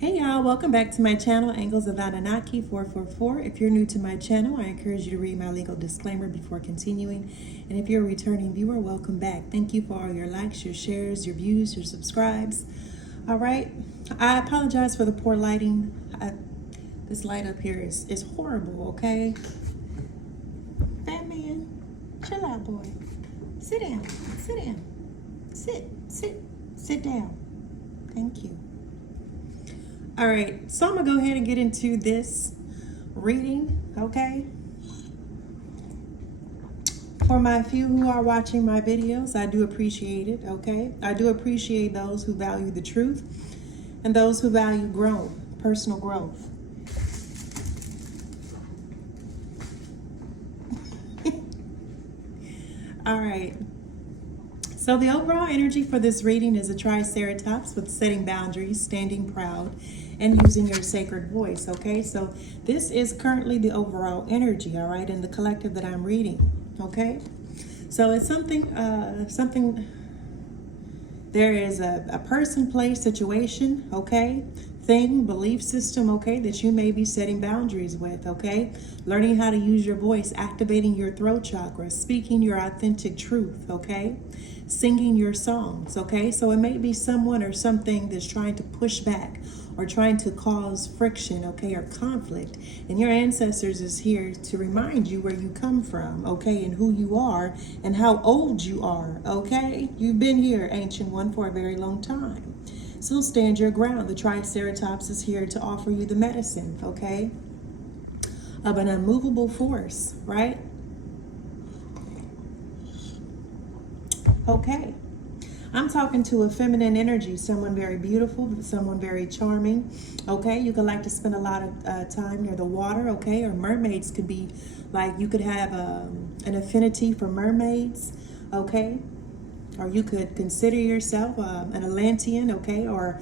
Hey y'all, welcome back to my channel, Angles of Anunnaki 444. If you're new to my channel, I encourage you to read my legal disclaimer before continuing. And if you're a returning viewer, welcome back. Thank you for all your likes, your shares, your views, your subscribes. All right, I apologize for the poor lighting. This light up here is horrible, okay? Fat man, chill out, boy. Sit down, sit down. Sit down. Thank you. All right, so I'm gonna go ahead and get into this reading, okay? For my few who are watching my videos, I do appreciate it, okay? I do appreciate those who value the truth and those who value personal growth. All right. So the overall energy for this reading is a triceratops with setting boundaries, standing proud, and using your sacred voice, okay? So this is currently the overall energy, all right, in the collective that I'm reading, okay? So it's something, there is a person, place, situation, okay? Thing, belief system, okay, that you may be setting boundaries with, okay? Learning how to use your voice, activating your throat chakra, speaking your authentic truth, okay? Singing your songs, okay? So it may be someone or something that's trying to push back or trying to cause friction, okay, or conflict. And your ancestors is here to remind you where you come from, okay, and who you are and how old you are, okay? You've been here, Ancient One, for a very long time. So stand your ground. The Triceratops is here to offer you the medicine, okay, of an unmovable force, right? Okay. I'm talking to a feminine energy, someone very beautiful, someone very charming, okay? You could like to spend a lot of time near the water, okay? Or mermaids could be like, you could have an affinity for mermaids, okay? Or you could consider yourself an Atlantean, okay? Or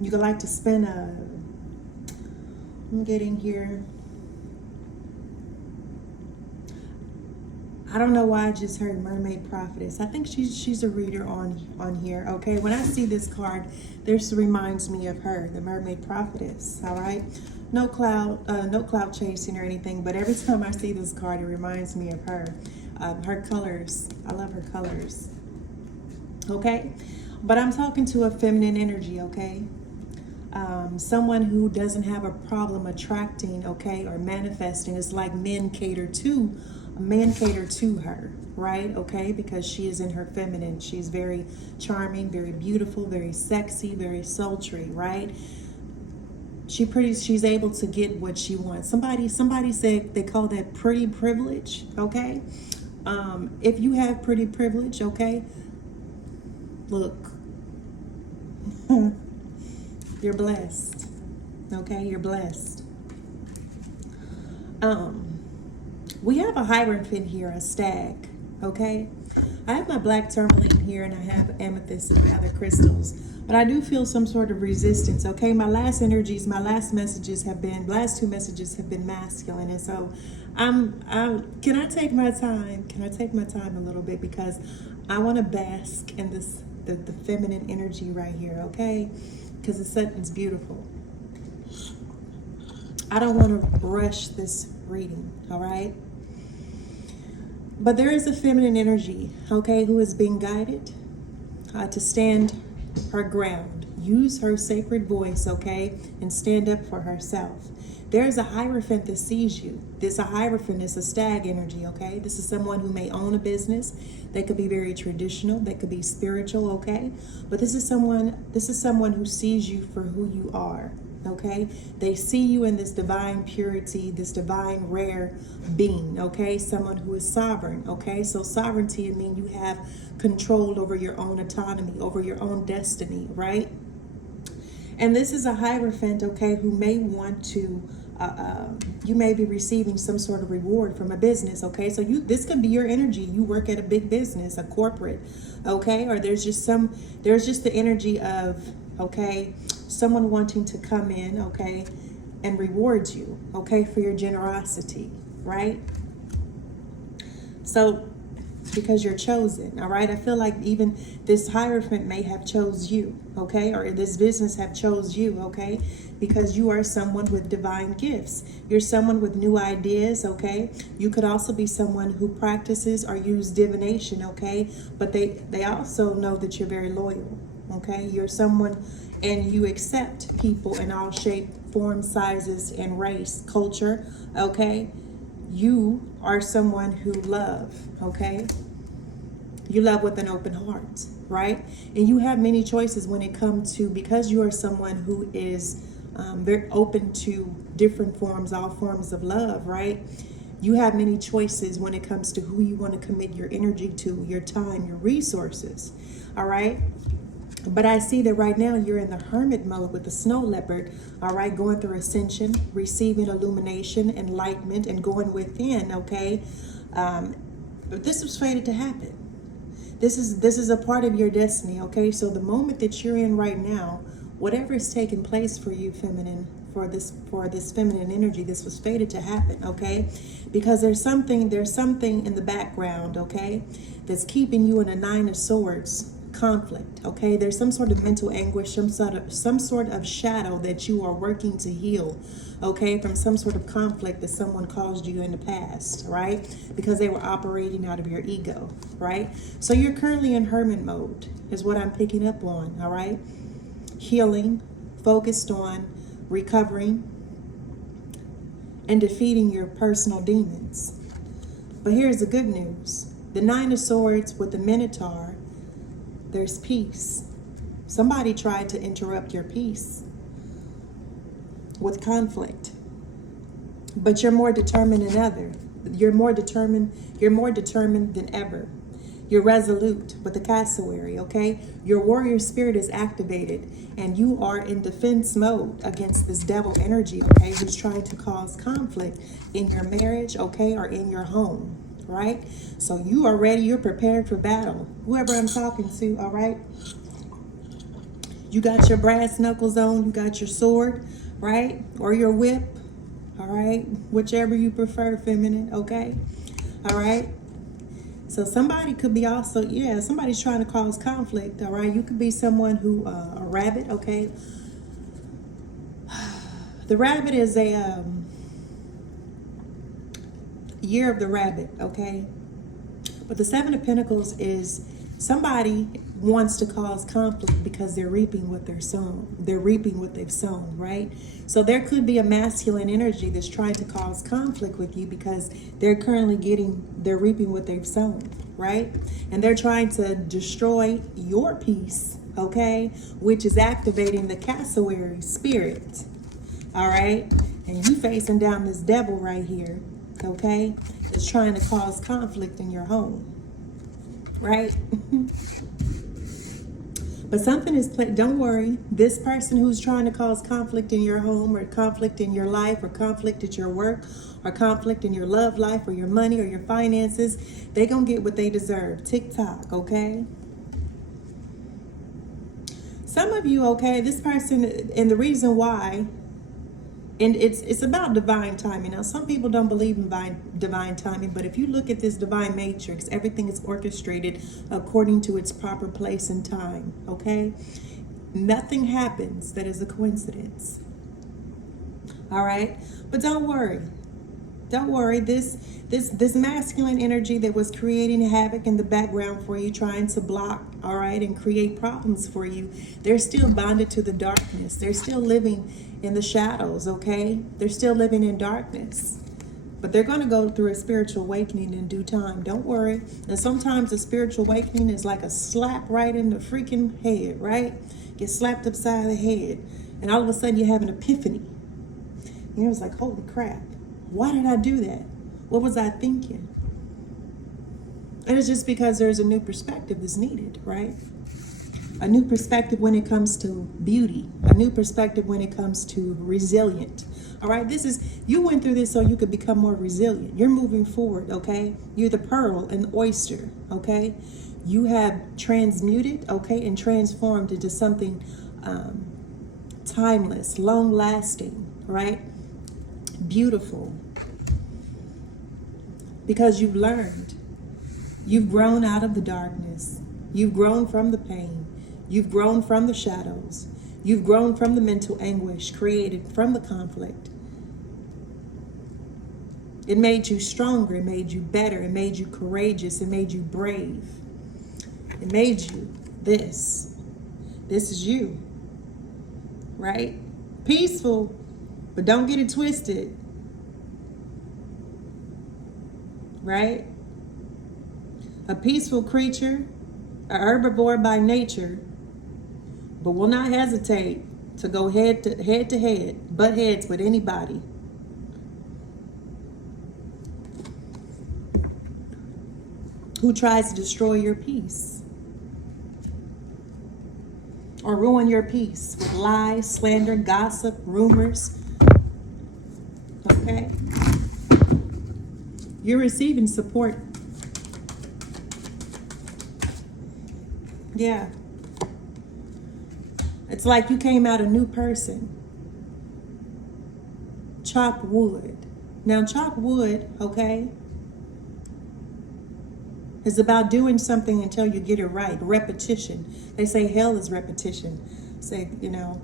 you could like to spend I'm getting here. I don't know why I just heard Mermaid Prophetess. I think she's a reader on here, okay? When I see this card, this reminds me of her, the Mermaid Prophetess, all right? No cloud chasing or anything, but every time I see this card, it reminds me of her. Her colors, I love her colors, okay? But I'm talking to a feminine energy, okay? Someone who doesn't have a problem attracting, okay, or manifesting. It's like men cater to her, right? Okay, because she is in her feminine. She's very charming, very beautiful, very sexy, very sultry, right? She's able to get what she wants. Somebody said they call that pretty privilege, okay? If you have pretty privilege, okay, look, you're blessed, okay? You're blessed. We have a hierophant here, a stag, okay? I have my black tourmaline here and I have amethyst and other crystals, but I do feel some sort of resistance, okay? My last two messages have been masculine, and so can I take my time? Can I take my time a little bit, because I want to bask in this, the feminine energy right here, okay? Because it's beautiful. I don't want to rush this reading, all right? But there is a feminine energy, okay, who is being guided to stand her ground, use her sacred voice, okay, and stand up for herself. There is a hierophant that sees you. A hierophant is a stag energy, okay? This is someone who may own a business. They could be very traditional. They could be spiritual, okay? But this is someone who sees you for who you are. Okay, they see you in this divine purity, this divine rare being, okay? Someone who is sovereign, okay? So sovereignty, I mean, you have control over your own autonomy, over your own destiny, right? And this is a hierophant, okay, who may want to, you may be receiving some sort of reward from a business, okay? So this could be your energy. You work at a big business, a corporate, okay? Or there's just the energy of, okay, someone wanting to come in, okay, and reward you, okay, for your generosity, right? So because you're chosen. All right, I feel like even this Hierophant may have chose you, okay, or this business have chose you, okay, because you are someone with divine gifts. You're someone with new ideas, okay. You could also be someone who practices or use divination, okay, but they also know that you're very loyal, okay. You're someone, and you accept people in all shape, form, sizes, and race, culture, okay. You are someone who love, okay? You love with an open heart, right? And you have many choices when it comes to, because you are someone who is very open to different forms, all forms of love, right? You have many choices when it comes to who you want to commit your energy to, your time, your resources, all right? But I see that right now you're in the hermit mode with the snow leopard, all right, going through ascension, receiving illumination, enlightenment, and going within, okay? But this was fated to happen. This is a part of your destiny, okay? So the moment that you're in right now, whatever is taking place for you, feminine, for this feminine energy, this was fated to happen, okay? Because there's something in the background, okay, that's keeping you in a 9 of Swords conflict, okay? There's some sort of mental anguish, some sort of shadow that you are working to heal, okay, from some sort of conflict that someone caused you in the past, right? Because they were operating out of your ego, right? So you're currently in hermit mode is what I'm picking up on, all right? Healing, focused on recovering and defeating your personal demons. But here's the good news. The 9 of Swords with the Minotaur, there's peace. Somebody tried to interrupt your peace with conflict, but you're more determined than ever. You're more determined than ever. You're resolute with the cassowary, okay? Your warrior spirit is activated, and you are in defense mode against this devil energy, okay, who's trying to cause conflict in your marriage, okay, or in your home, right? So you are ready, you're prepared for battle. Whoever I'm talking to, all right? You got your brass knuckles on, you got your sword, right? Or your whip, all right? Whichever you prefer, feminine, okay? All right? So somebody could be also, somebody's trying to cause conflict, all right? You could be someone who, a rabbit, okay? The rabbit is a year of the rabbit, okay? But the 7 of Pentacles is somebody wants to cause conflict because they're reaping what they're sown. They're reaping what they've sown, right? So there could be a masculine energy that's trying to cause conflict with you because they're reaping what they've sown, right? And they're trying to destroy your peace, okay? Which is activating the cassowary spirit, all right? And you facing down this devil right here, okay? That's trying to cause conflict in your home, right? But something is don't worry. This person who's trying to cause conflict in your home or conflict in your life or conflict at your work or conflict in your love life or your money or your finances, they gonna get what they deserve. Tick-tock, okay? Some of you, okay, this person, and the reason why, and it's about divine timing. Now, some people don't believe in divine timing, but if you look at this divine matrix, everything is orchestrated according to its proper place and time, okay? Nothing happens that is a coincidence, all right? But don't worry. Don't worry, this masculine energy that was creating havoc in the background for you, trying to block, all right, and create problems for you, they're still bonded to the darkness. They're still living in the shadows, okay? They're still living in darkness. But they're going to go through a spiritual awakening in due time. Don't worry. And sometimes a spiritual awakening is like a slap right in the freaking head, right? Get slapped upside the head. And all of a sudden you have an epiphany. You know, it's like, holy crap. Why did I do that? What was I thinking? And it's just because there's a new perspective that's needed, right? A new perspective when it comes to beauty. A new perspective when it comes to resilient. All right, you went through this so you could become more resilient. You're moving forward, okay? You're the pearl and the oyster, okay? You have transmuted, okay, and transformed into something timeless, long-lasting, right? Beautiful, because you've learned You've grown out of the darkness. You've grown from the pain. You've grown from the shadows. You've grown from the mental anguish created from the conflict. It made you stronger. It made you better. It made you courageous. It made you brave. It made you this. This is you, right? Peaceful, but don't get it twisted, right? A peaceful creature, a herbivore by nature, but will not hesitate to go head to head, butt heads with anybody. Who tries to destroy your peace or ruin your peace with lies, slander, gossip, rumors. Okay? You're receiving support. Yeah. It's like you came out a new person. Chop wood. Now, chop wood, okay, is about doing something until you get it right. Repetition. They say hell is repetition. Say, you know,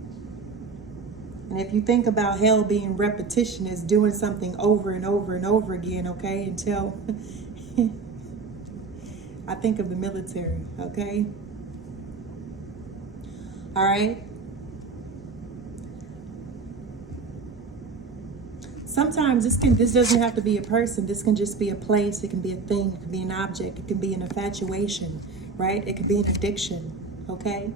and if you think about hell being repetition, is doing something over and over and over again, okay, until I think of the military, okay? All right? Sometimes this doesn't have to be a person. This can just be a place. It can be a thing. It can be an object. It can be an infatuation, right? It can be an addiction, okay?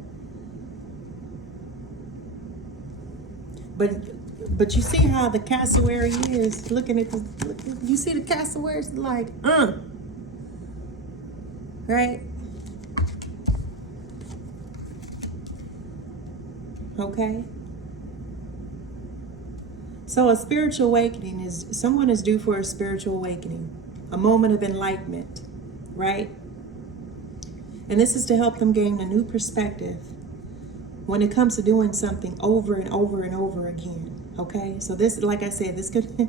But you see how the cassowary is looking at the. You see the cassowary is like, right? Okay. So a spiritual awakening is, someone is due for a spiritual awakening, a moment of enlightenment, right? And this is to help them gain a new perspective when it comes to doing something over and over and over again, okay? So this, like I said, this could,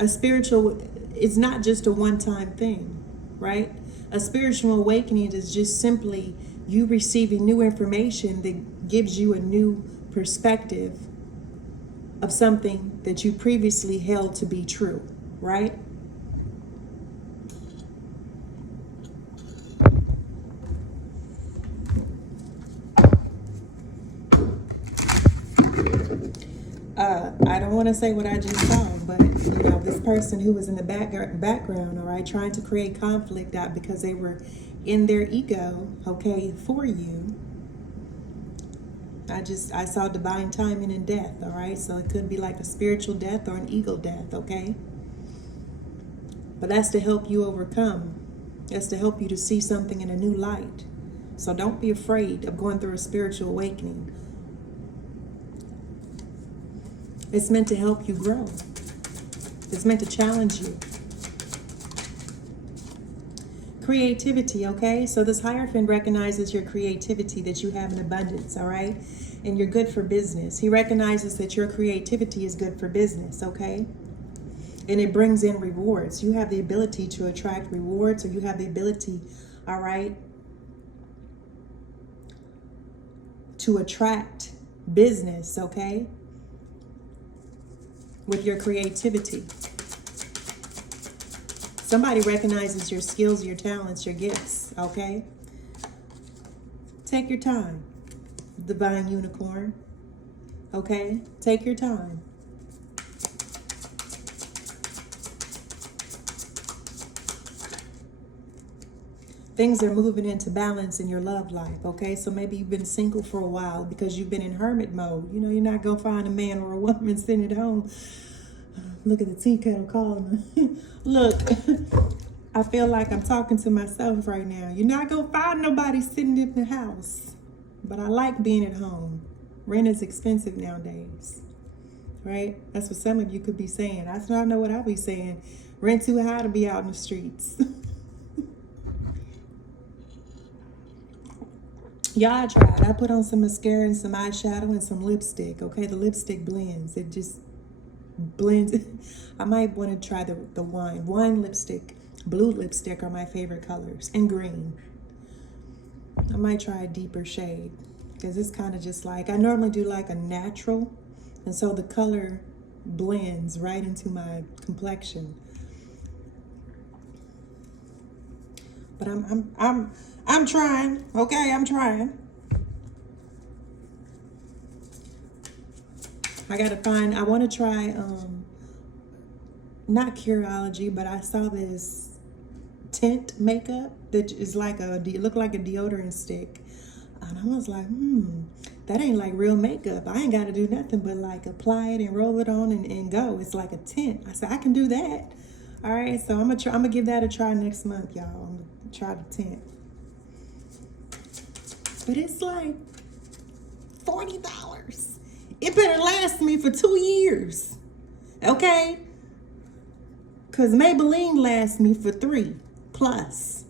a spiritual, it's not just a one-time thing, right? A spiritual awakening is just simply you receiving new information that gives you a new perspective of something that you previously held to be true, right? I don't want to say what I just saw, but you know, this person who was in the background, all right, trying to create conflict out because they were in their ego, okay, for you. I saw divine timing and death, all right? So it could be like a spiritual death or an ego death, okay? But that's to help you overcome. That's to help you to see something in a new light. So don't be afraid of going through a spiritual awakening. It's meant to help you grow. It's meant to challenge you. Creativity, okay? So this Hierophant recognizes your creativity, that you have in abundance, all right? And you're good for business. He recognizes that your creativity is good for business, okay? And it brings in rewards. You have the ability to attract rewards, or you have the ability, all right, to attract business, okay? With your creativity. Somebody recognizes your skills, your talents, your gifts, okay? Take your time, divine unicorn, okay? Take your time. Things are moving into balance in your love life, okay? So maybe you've been single for a while because you've been in hermit mode. You know, you're not gonna find a man or a woman sitting at home. Look at the tea kettle calling. Look, I feel like I'm talking to myself right now. You're not gonna find nobody sitting in the house. But I like being at home. Rent is expensive nowadays, right? That's what some of you could be saying. That's not know what I be saying. Rent too high to be out in the streets. Yeah, I tried. I put on some mascara and some eyeshadow and some lipstick, okay? The lipstick blends. It just, blends. I might want to try the wine lipstick. Blue lipstick are my favorite colors, and green. I might try a deeper shade because it's kind of just like, I normally do like a natural, and so the color blends right into my complexion. But I'm trying. Okay, I'm trying. I want to try not Curology, but I saw this tint makeup that is like it looked like a deodorant stick. And I was like, that ain't like real makeup. I ain't got to do nothing but like apply it and roll it on and go. It's like a tint. I said, I can do that. All right, so I'm gonna give that a try next month, y'all. I'm gonna try the tint. But it's like $40. It better last me for 2 years. Okay? Because Maybelline lasts me for 3 plus.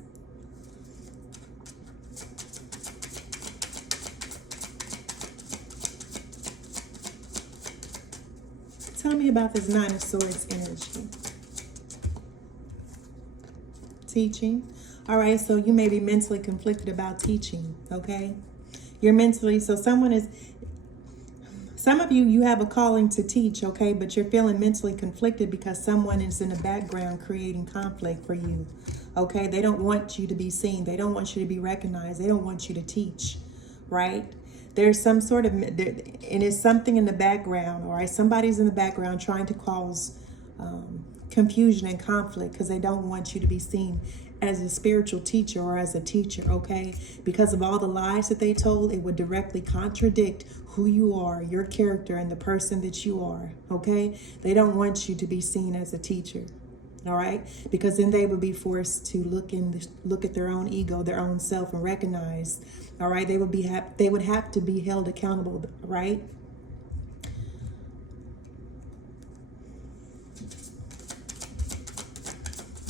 Tell me about this Nine of Swords energy. Teaching. All right, so you may be mentally conflicted about teaching, okay? You're mentally, so some of you have a calling to teach, okay? But you're feeling mentally conflicted because someone is in the background creating conflict for you, okay? They don't want you to be seen. They don't want you to be recognized. They don't want you to teach, right? There's some sort of, and it's something in the background, all right? Somebody's in the background trying to cause confusion and conflict because they don't want you to be seen as a spiritual teacher or as a teacher, okay? Because of all the lies that they told, it would directly contradict who you are, your character, and the person that you are, okay? They don't want you to be seen as a teacher, all right? Because then they would be forced to look at their own ego, their own self, and recognize, all right? They would have to be held accountable, right?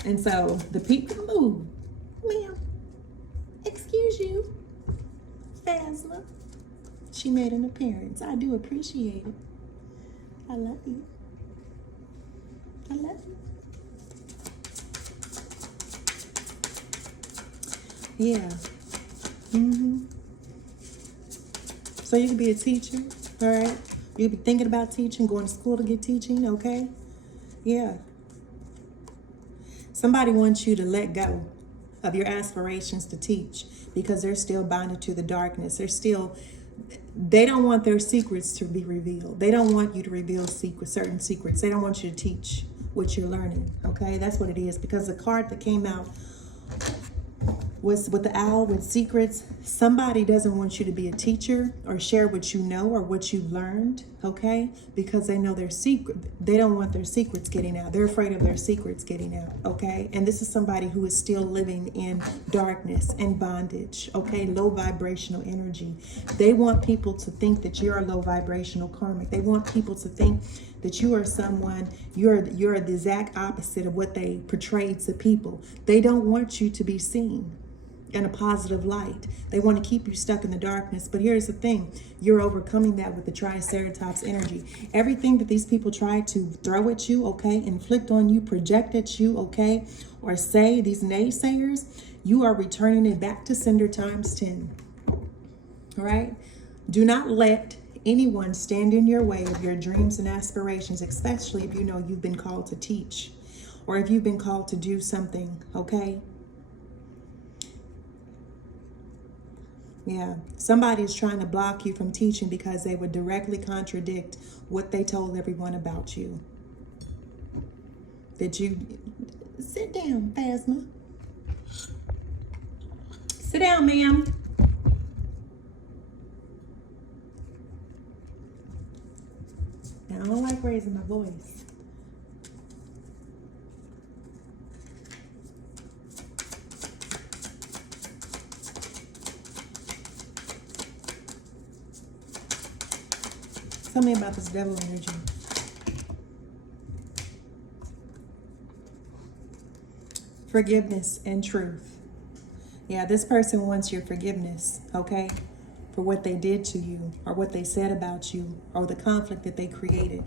And so the people move. Ma'am, excuse you. Phasma. She made an appearance. I do appreciate it. I love you. I love you. Yeah. So you could be a teacher, all right? You could be thinking about teaching, going to school to get teaching, okay? Yeah. Somebody wants you to let go of your aspirations to teach because they're still bonded to the darkness. They don't want their secrets to be revealed. They don't want you to reveal certain secrets. They don't want you to teach what you're learning, okay? That's what it is, because the card that came out was with the owl with secrets. Somebody doesn't want you to be a teacher or share what you know or what you've learned, okay? Because they know their secret. They don't want their secrets getting out. They're afraid of their secrets getting out, okay? And this is somebody who is still living in darkness and bondage, okay? Low vibrational energy. They want people to think that you're a low vibrational karmic. They want people to think that you are someone, you're the exact opposite of what they portray to people. They don't want you to be seen in a positive light. They want to keep you stuck in the darkness. But here's the thing, you're overcoming that with the Triceratops energy. Everything that these people try to throw at you, okay, inflict on you, project at you, okay, or say, these naysayers, you are returning it back to sender times 10. All right? Do not let anyone stand in your way of your dreams and aspirations, especially if you know you've been called to teach or if you've been called to do something, okay? Yeah, somebody's trying to block you from teaching because they would directly contradict what they told everyone about you. That you, sit down, Phasma. Sit down, ma'am. Now, I don't like raising my voice. Tell me about this devil energy. Forgiveness and truth. Yeah, this person wants your forgiveness, okay? For what they did to you or what they said about you or the conflict that they created.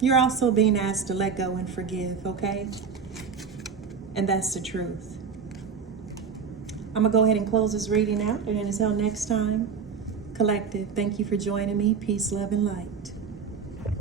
You're also being asked to let go and forgive, okay? And that's the truth. I'm going to go ahead and close this reading out. And until next time, Collective, thank you for joining me. Peace, love, and light.